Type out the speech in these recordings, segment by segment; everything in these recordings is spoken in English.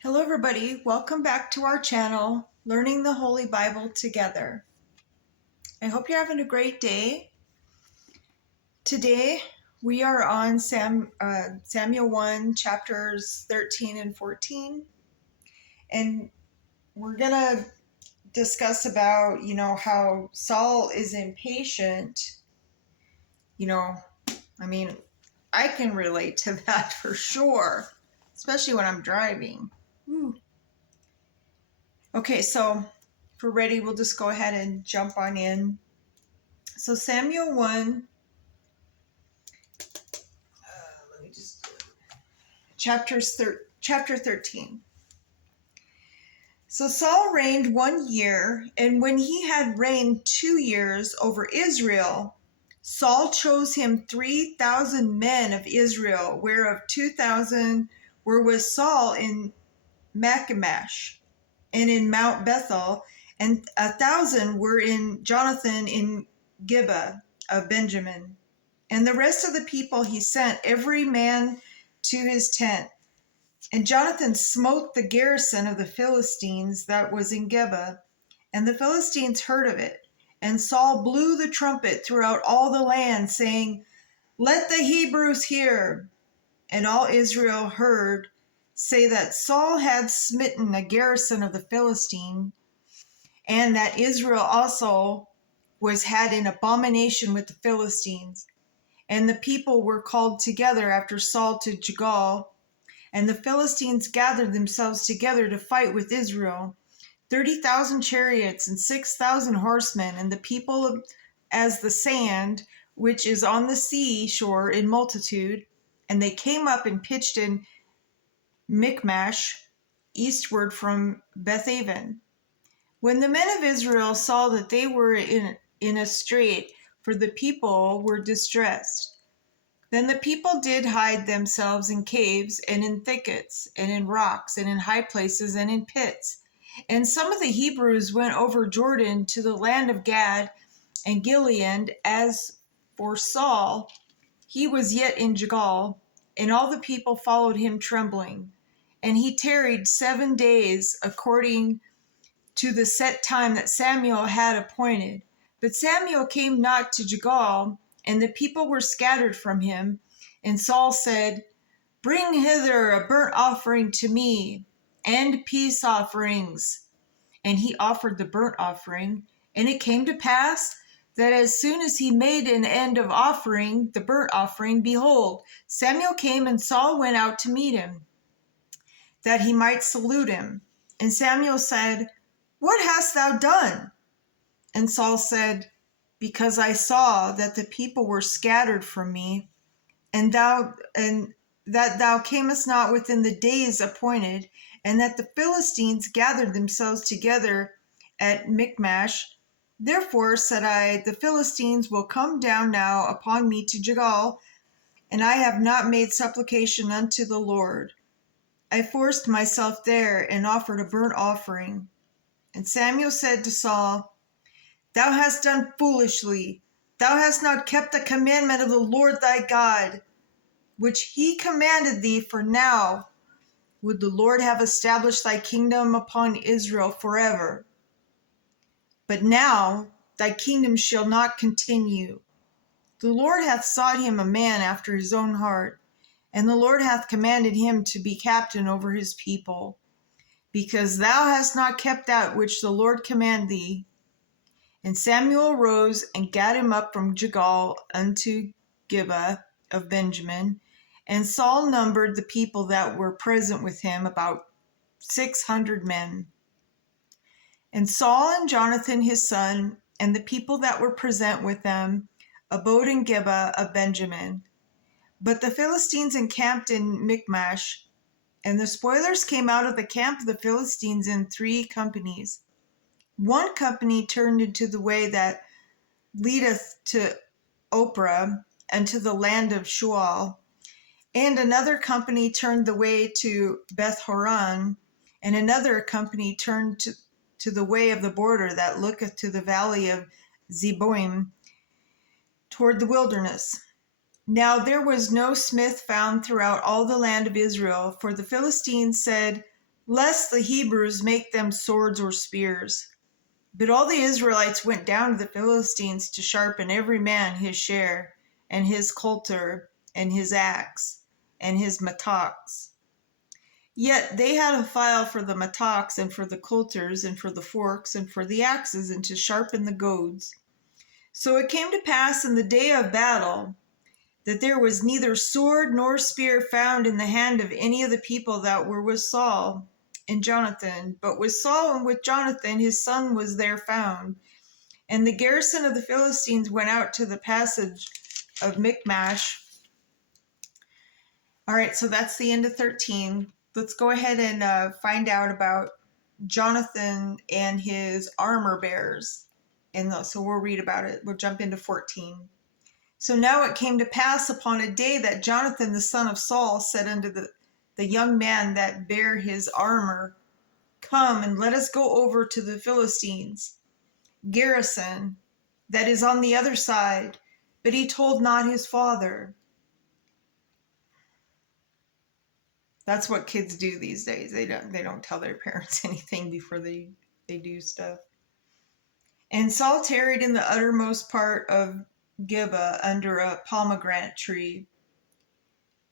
Hello everybody, welcome back to our channel, Learning the Holy Bible Together. I hope you're having a great day. Today we are on Samuel 1, chapters 13 and 14. And we're going to discuss about, how Saul is impatient. I can relate to that for sure, especially when I'm driving. Ooh. Okay, so if we're ready, we'll just go ahead and jump on in. So Samuel 1, chapter 13. So Saul reigned 1 year, and when he had reigned 2 years over Israel, Saul chose him 3,000 men of Israel, whereof 2,000 were with Saul in Michmash and in Mount Bethel, and 1,000 were in Jonathan in Gibeah of Benjamin. And the rest of the people he sent, every man to his tent. And Jonathan smote the garrison of the Philistines that was in Gibeah, and the Philistines heard of it. And Saul blew the trumpet throughout all the land, saying, "Let the Hebrews hear." And all Israel heard say that Saul had smitten a garrison of the Philistine, and that Israel also had in abomination with the Philistines. And the people were called together after Saul to Gilgal, and the Philistines gathered themselves together to fight with Israel, 30,000 chariots and 6,000 horsemen, and the people as the sand which is on the sea shore in multitude. And they came up and pitched in Michmash, eastward from Bethaven. When the men of Israel saw that they were in a strait, for the people were distressed, then the people did hide themselves in caves and in thickets and in rocks and in high places and in pits. And some of the Hebrews went over Jordan to the land of Gad and Gilead. As for Saul, he was yet in Gilgal, and all the people followed him trembling. And he tarried 7 days according to the set time that Samuel had appointed. But Samuel came not to Gilgal, and the people were scattered from him. And Saul said, "Bring hither a burnt offering to me, and peace offerings." And he offered the burnt offering. And it came to pass that as soon as he made an end of offering the burnt offering, behold, Samuel came, and Saul went out to meet him, that he might salute him. And Samuel said, "What hast thou done?" And Saul said, "Because I saw that the people were scattered from me, and that thou camest not within the days appointed, and that the Philistines gathered themselves together at Michmash. Therefore said I, the Philistines will come down now upon me to Gilgal, and I have not made supplication unto the Lord. I forced myself there and offered a burnt offering." And Samuel said to Saul, "Thou hast done foolishly. Thou hast not kept the commandment of the Lord thy God, which he commanded thee, for now would the Lord have established thy kingdom upon Israel forever. But now thy kingdom shall not continue. The Lord hath sought him a man after his own heart, and the Lord hath commanded him to be captain over his people, because thou hast not kept that which the Lord commanded thee." And Samuel arose and gat him up from Gilgal unto Gibeah of Benjamin. And Saul numbered the people that were present with him, about 600 men. And Saul and Jonathan his son, and the people that were present with them, abode in Gibeah of Benjamin. But the Philistines encamped in Michmash, and the spoilers came out of the camp of the Philistines in 3 companies. One company turned into the way that leadeth to Ophrah and to the land of Shual, and another company turned the way to Beth-horon, and another company turned to the way of the border that looketh to the valley of Zeboim. toward the wilderness. Now there was no smith found throughout all the land of Israel, for the Philistines said, "Lest the Hebrews make them swords or spears." But all the Israelites went down to the Philistines to sharpen every man his share, and his coulter, and his axe, and his mattocks. Yet they had a file for the mattocks, and for the coulters, and for the forks, and for the axes, and to sharpen the goads. So it came to pass in the day of battle that there was neither sword nor spear found in the hand of any of the people that were with Saul and Jonathan, but with Saul and with Jonathan his son was there found. And the garrison of the Philistines went out to the passage of Michmash. All right, so that's the end of 13. Let's go ahead and find out about Jonathan and his armor bearers. And so we'll read about it. We'll jump into 14. So now it came to pass upon a day that Jonathan the son of Saul said unto the young man that bare his armor, "Come and let us go over to the Philistines' garrison that is on the other side." But he told not his father. That's what kids do these days. They don't tell their parents anything before they do stuff. And Saul tarried in the uttermost part of Gibeah under a pomegranate tree,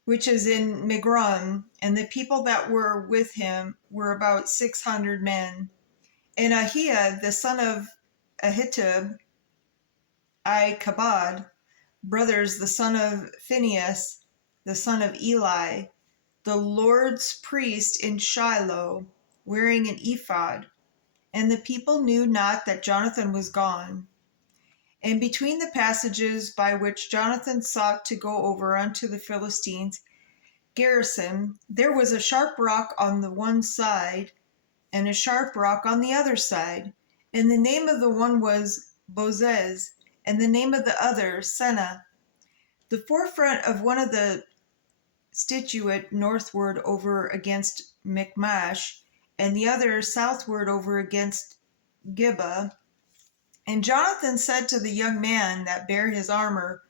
which is in Migron, and the people that were with him were about 600 men. And Ahiah, the son of Ahitub, Kabod, brothers, the son of Phinehas, the son of Eli, the Lord's priest in Shiloh, wearing an ephod. And the people knew not that Jonathan was gone. And between the passages by which Jonathan sought to go over unto the Philistines' garrison, there was a sharp rock on the one side, and a sharp rock on the other side. And the name of the one was Bozez, and the name of the other Seneh. The forefront of one of the situate northward over against Michmash, and the other southward over against Gibeah. And Jonathan said to the young man that bare his armor,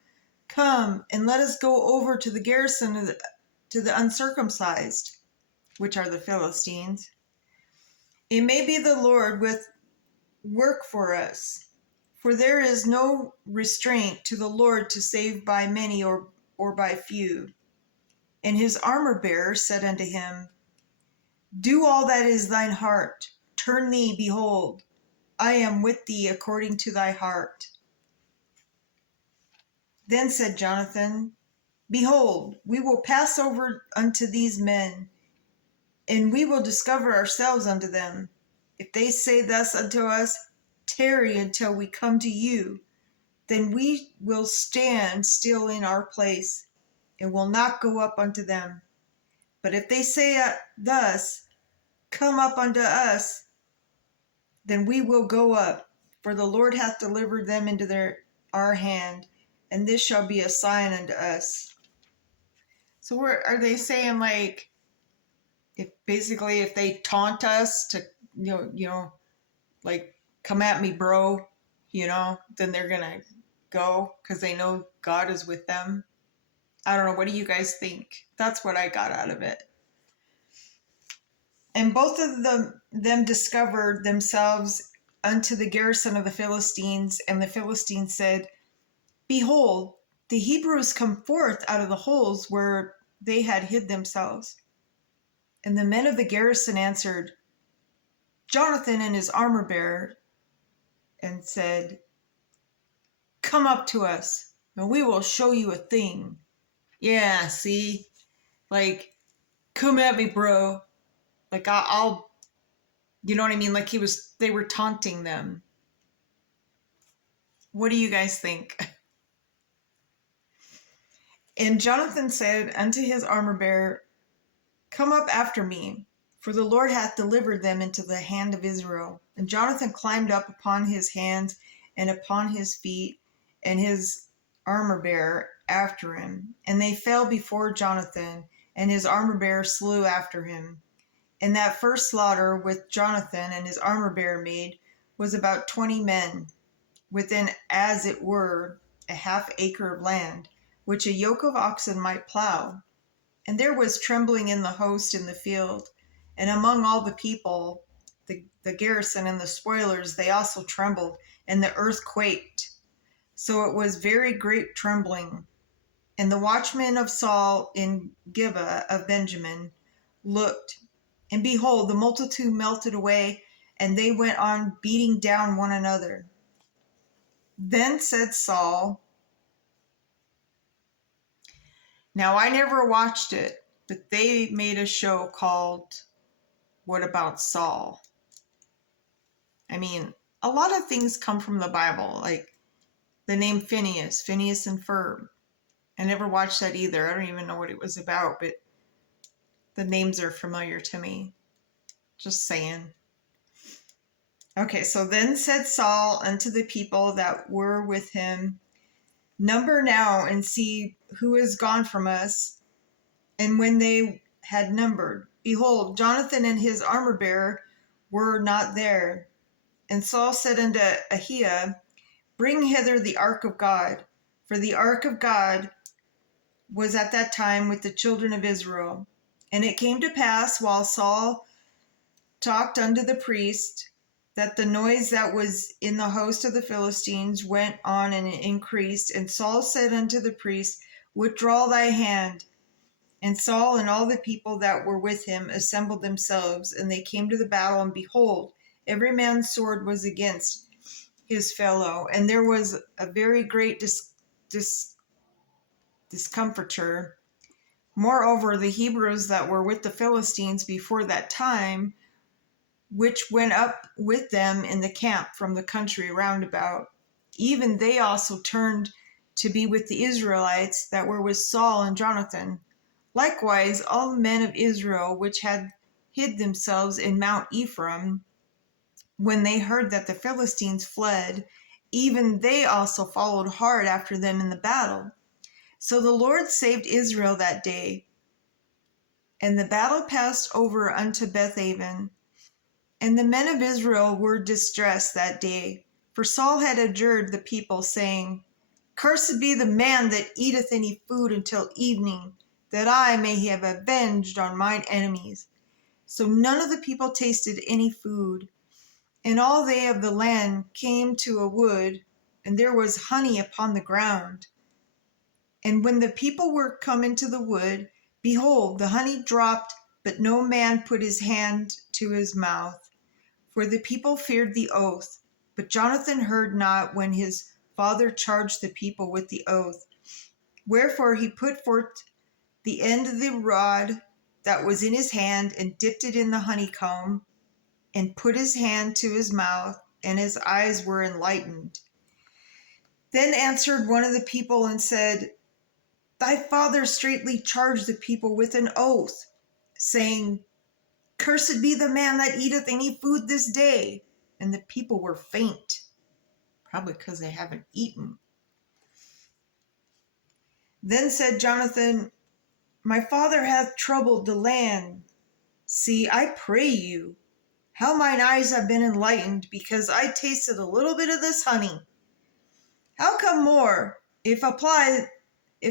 "Come, and let us go over to the garrison to the uncircumcised, which are the Philistines. It may be the Lord with work for us, for there is no restraint to the Lord to save by many or by few." And his armor bearer said unto him, "Do all that is thine heart. Turn thee, behold, I am with thee according to thy heart." Then said Jonathan, "Behold, we will pass over unto these men, and we will discover ourselves unto them. If they say thus unto us, Tarry until we come to you, then we will stand still in our place, and will not go up unto them. But if they say thus, Come up unto us, then we will go up, for the Lord hath delivered them into our hand, and this shall be a sign unto us." So are they saying, like, if they taunt us to, like, "Come at me, bro," then they're gonna go because they know God is with them? I don't know. What do you guys think? That's what I got out of it. And both of them discovered themselves unto the garrison of the Philistines, and the Philistines said, "Behold, the Hebrews come forth out of the holes where they had hid themselves." And the men of the garrison answered Jonathan and his armor bearer, and said, "Come up to us, and we will show you a thing." Yeah, see? Like, "Come at me, bro." Like, I'll you know what I mean? Like, they were taunting them. What do you guys think? And Jonathan said unto his armor bearer, "Come up after me, for the Lord hath delivered them into the hand of Israel." And Jonathan climbed up upon his hands and upon his feet, and his armor bearer after him. And they fell before Jonathan, and his armor bearer slew after him. And that first slaughter with Jonathan and his armor bearer made was about 20 men, within as it were a half acre of land, which a yoke of oxen might plow. And there was trembling in the host in the field, and among all the people, the garrison and the spoilers, they also trembled, and the earth quaked. So it was very great trembling. And the watchmen of Saul in Gibeah of Benjamin looked, and behold, the multitude melted away, and they went on beating down one another. Then said Saul, now I never watched it, but they made a show called What About Saul? I mean, a lot of things come from the Bible, like the name Phineas, Phineas and Ferb. I never watched that either. I don't even know what it was about, but the names are familiar to me. Just saying. Okay, so then said Saul unto the people that were with him, number now and see who is gone from us. And when they had numbered, behold, Jonathan and his armor bearer were not there. And Saul said unto Ahiah, bring hither the ark of God. For the ark of God was at that time with the children of Israel. And it came to pass, while Saul talked unto the priest, that the noise that was in the host of the Philistines went on and increased. And Saul said unto the priest, withdraw thy hand. And Saul and all the people that were with him assembled themselves, and they came to the battle, and behold, every man's sword was against his fellow. And there was a very great discomfiture. Moreover, the Hebrews that were with the Philistines before that time, which went up with them in the camp from the country round about, even they also turned to be with the Israelites that were with Saul and Jonathan. Likewise, all the men of Israel which had hid themselves in Mount Ephraim, when they heard that the Philistines fled, even they also followed hard after them in the battle. So the Lord saved Israel that day. And the battle passed over unto Bethaven. And the men of Israel were distressed that day, for Saul had adjured the people, saying, cursed be the man that eateth any food until evening, that I may have avenged on mine enemies. So none of the people tasted any food. And all they of the land came to a wood, and there was honey upon the ground. And when the people were come into the wood, behold, the honey dropped, but no man put his hand to his mouth. For the people feared the oath. But Jonathan heard not when his father charged the people with the oath. Wherefore he put forth the end of the rod that was in his hand, and dipped it in the honeycomb, and put his hand to his mouth, and his eyes were enlightened. Then answered one of the people and said, thy father straitly charged the people with an oath, saying, cursed be the man that eateth any food this day. And the people were faint, probably because they haven't eaten. Then said Jonathan, my father hath troubled the land. See, I pray you, how mine eyes have been enlightened, because I tasted a little bit of this honey. How come more, if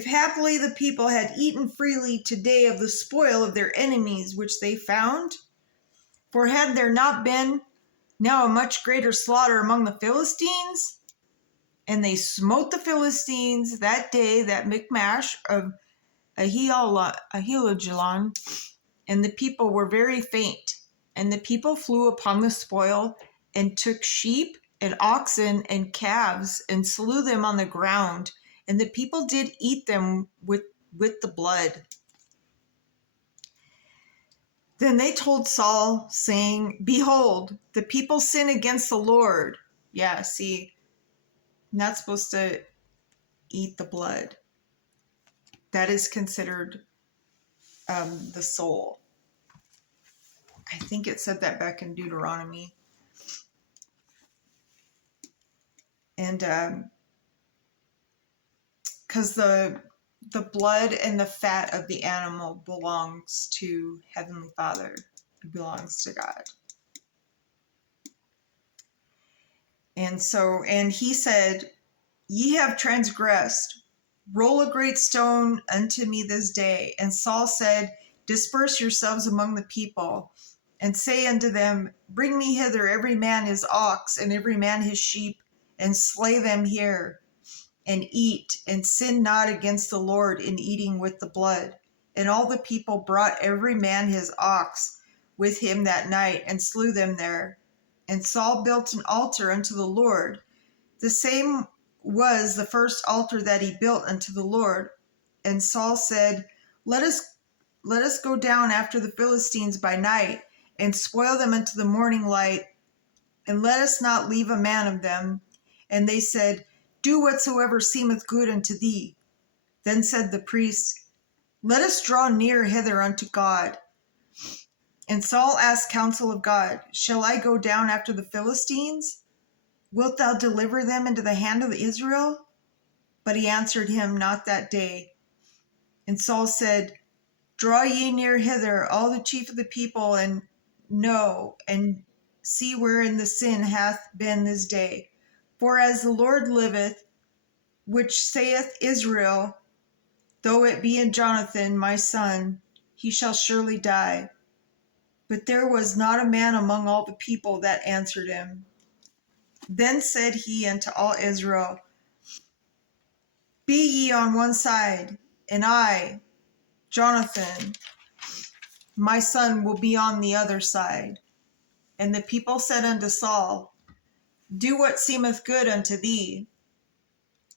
happily the people had eaten freely today of the spoil of their enemies which they found? For had there not been now a much greater slaughter among the Philistines? And they smote the Philistines that day that Michmash of Ahijah, and the people were very faint. And the people flew upon the spoil, and took sheep and oxen and calves, and slew them on the ground. And the people did eat them with the blood. Then they told Saul, saying, behold, the people sin against the Lord. Yeah, see, not supposed to eat the blood. That is considered the soul. I think it said that back in Deuteronomy. And because the blood and the fat of the animal belongs to Heavenly Father. It belongs to God. And so, and he said, Ye have transgressed. Roll a great stone unto me this day. And Saul said, Disperse yourselves among the people, and say unto them, Bring me hither every man his ox, and every man his sheep, and slay them here, and eat, and sin not against the Lord in eating with the blood. And all the people brought every man his ox with him that night, and slew them there. And Saul built an altar unto the Lord. The same was the first altar that he built unto the Lord. And Saul said, let us go down after the Philistines by night, and spoil them unto the morning light, and let us not leave a man of them. And they said, Do whatsoever seemeth good unto thee. Then said the priest, Let us draw near hither unto God. And Saul asked counsel of God, Shall I go down after the Philistines? Wilt thou deliver them into the hand of Israel? But he answered him not that day. And Saul said, Draw ye near hither, all the chief of the people, and know, and see wherein the sin hath been this day. For as the Lord liveth, which saith Israel, though it be in Jonathan my son, he shall surely die. But there was not a man among all the people that answered him. Then said he unto all Israel, Be ye on one side, and I, Jonathan, my son, will be on the other side. And the people said unto Saul, Do what seemeth good unto thee.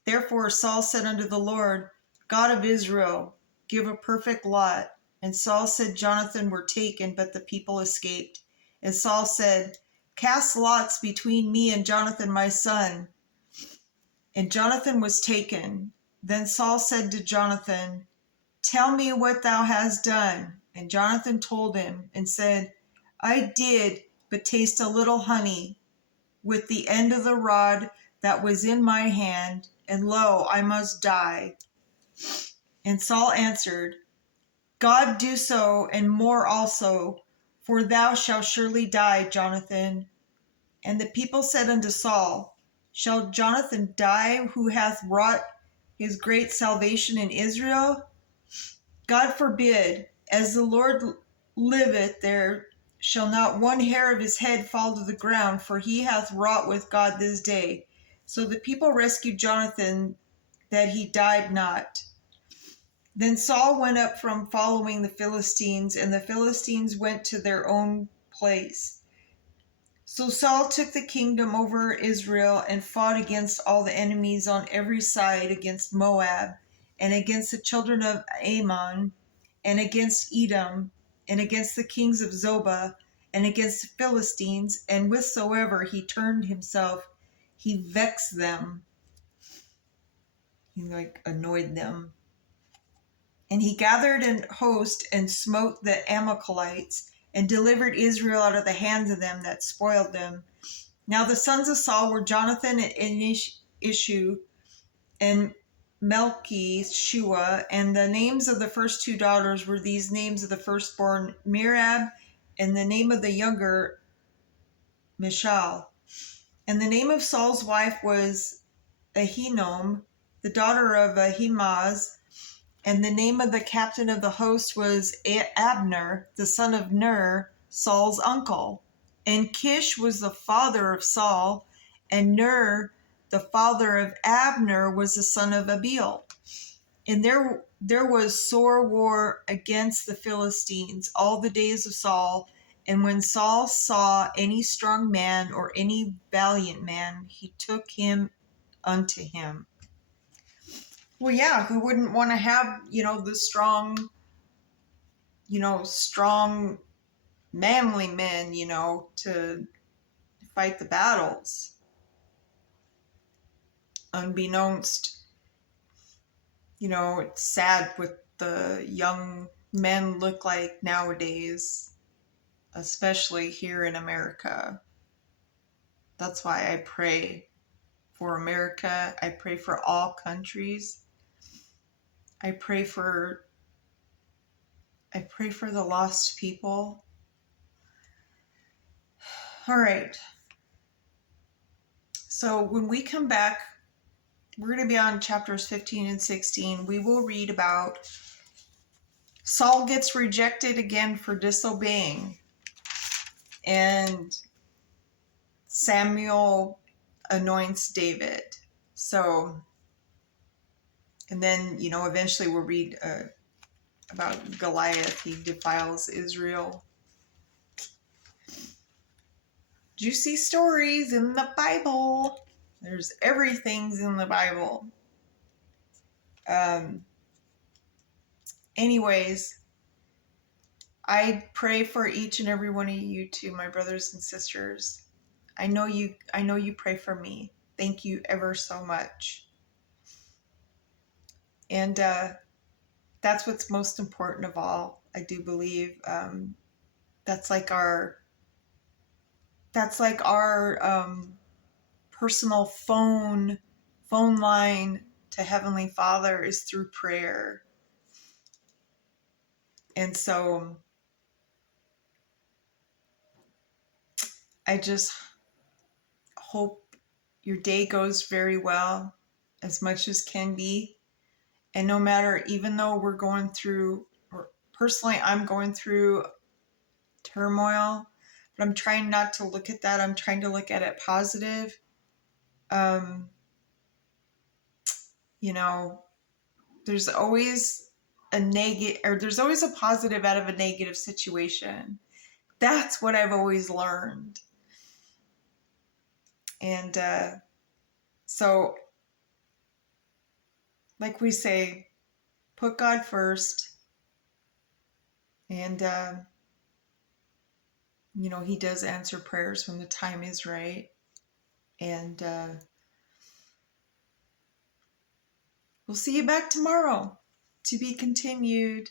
Therefore Saul said unto the Lord, God of Israel, give a perfect lot. And Saul said Jonathan were taken, but the people escaped. And Saul said, Cast lots between me and Jonathan my son. And Jonathan was taken. Then Saul said to Jonathan, Tell me what thou hast done. And Jonathan told him and said, I did but taste a little honey with the end of the rod that was in my hand, and lo, I must die. And Saul answered, God do so, and more also, for thou shalt surely die, Jonathan. And the people said unto Saul, Shall Jonathan die, who hath wrought his great salvation in Israel? God forbid. As the Lord liveth, there shall not one hair of his head fall to the ground, for he hath wrought with God this day. So the people rescued Jonathan, that he died not. Then Saul went up from following the Philistines, and the Philistines went to their own place. So Saul took the kingdom over Israel and fought against all the enemies on every side, against Moab, and against the children of Ammon, and against Edom, and against the kings of Zobah, and against the Philistines, and whithersoever he turned himself, he vexed them. He annoyed them. And he gathered an host and smote the Amalekites, and delivered Israel out of the hands of them that spoiled them. Now the sons of Saul were Jonathan and Ishu and Melchi-Shua, and the names of the first two daughters were these names of the firstborn, Merab, and the name of the younger, Michal. And the name of Saul's wife was Ahinoam, the daughter of Ahimaaz, and the name of the captain of the host was Abner, the son of Ner, Saul's uncle. And Kish was the father of Saul, and Ner, the father of Abner, was the son of Abiel. And there was sore war against the Philistines all the days of Saul. And when Saul saw any strong man or any valiant man, he took him unto him. Well, yeah, who wouldn't want to have, the strong, strong, manly men, to fight the battles? Unbeknownst, it's sad what the young men look like nowadays, especially here in America. That's why I pray for America. I pray for all countries. I pray for the lost people. All right. So when we come back we're going to be on chapters 15 and 16. We will read about Saul gets rejected again for disobeying, and Samuel anoints David. So, and then, eventually we'll read about Goliath. He defiles Israel. Juicy stories in the Bible. There's everything's in the Bible. Anyways, I pray for each and every one of you too, my brothers and sisters. I know you pray for me. Thank you ever so much. And that's what's most important of all. I do believe that's like our personal phone line to Heavenly Father is through prayer. And so I just hope your day goes very well, as much as can be. And no matter, even though we're going through, or personally, I'm going through turmoil, but I'm trying not to look at that. I'm trying to look at it positive. There's always there's always a positive out of a negative situation. That's what I've always learned. And so, like we say, put God first. And, He does answer prayers when the time is right. And we'll see you back tomorrow. To be continued.